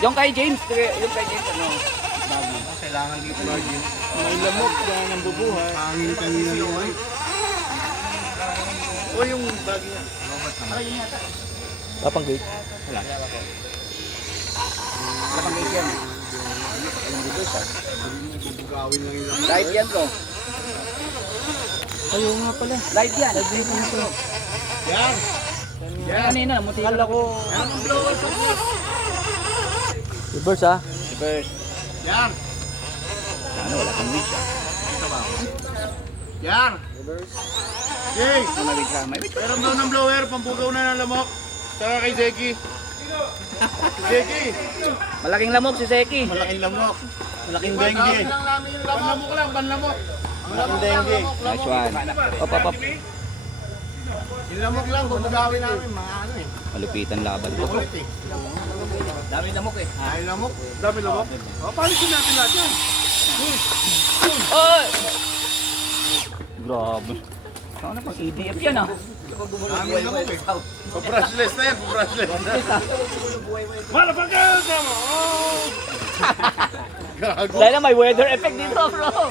Yung kay James, yung kay James, ano? Bago. Kailangan dito lagi. May lamok na ng bubuhay. Hangin kanina yun. O yung bag niya. Lapang gate? Wala. Lapang gate yan. Yung dito sa. Gawin lang yun. Live yan bro. Ayaw nga pala. Live yan. Live yan bro. Yan. Yan. Kanina, muti. Kala ko. Reverse ha? Reverse. Yan. Ano, wala kang wish ah. Yan. Reverse. Jay. May wait ka, may wait ka. Meron daw ng blower, pampugaw na ng lamok. Saka kay Zeki. Zeki. Malaking lamok si Seki. Malaking lamok. Malaking dengue. Panlamok lang, panlamok. Malaking dengue. Nice one. Op, op, op. Yung lamok lang, bubugawin namin, mga ano eh. Malupitan laban. Makulit eh. Dami lamok eh. Ay, lamok. Dami lamok. O, palisin natin lahat yan. Oy! Grabe. Saan na pang EDF yan ah? Dami lamok eh. Pa-brushless na yan, pa-brushless. Malapagod mo! Gago. Dahil na may weather effect dito bro.